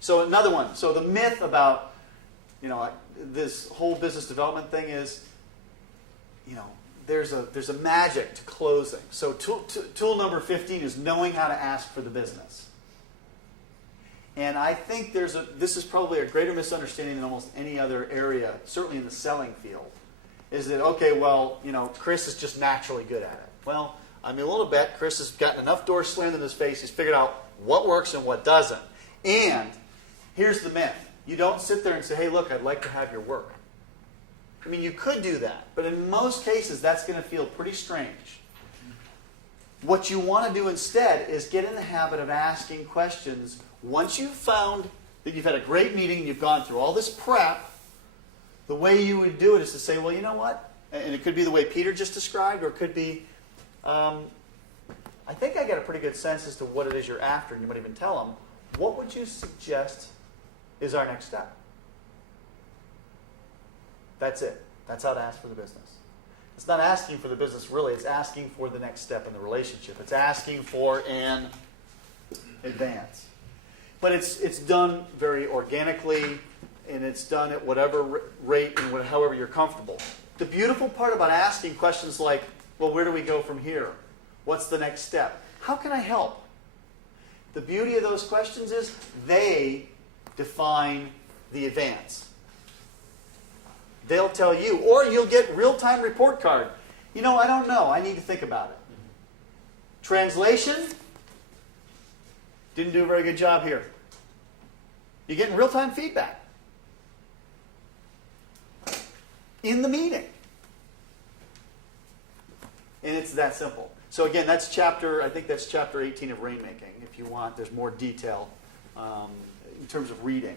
So another one. So the myth about, this whole business development thing is, there's a magic to closing. So tool number 15 is knowing how to ask for the business. And I think this is probably a greater misunderstanding than almost any other area, certainly in the selling field, is that, okay, well, Chris is just naturally good at it. Well, a little bit. Chris has gotten enough doors slammed in his face. He's figured out what works and what doesn't. And here's the myth. You don't sit there and say, hey, look, I'd like to have your work. You could do that, but in most cases, that's going to feel pretty strange. What you want to do instead is get in the habit of asking questions. Once you've found that you've had a great meeting, you've gone through all this prep, the way you would do it is to say, well, you know what? And it could be the way Peter just described, or it could be, I think I got a pretty good sense as to what it is you're after, and you might even tell them, what would you suggest is our next step? That's it. That's how to ask for the business. It's not asking for the business, really. It's asking for the next step in the relationship. It's asking for an advance. But it's done very organically, and it's done at whatever rate and however you're comfortable. The beautiful part about asking questions like, well, where do we go from here? What's the next step? How can I help? The beauty of those questions is they define the advance. They'll tell you, or you'll get real-time report card. I don't know. I need to think about it. Translation, didn't do a very good job here. You're getting real-time feedback in the meeting. And it's that simple. So again, I think that's chapter 18 of Rainmaking. If you want, there's more detail in terms of reading.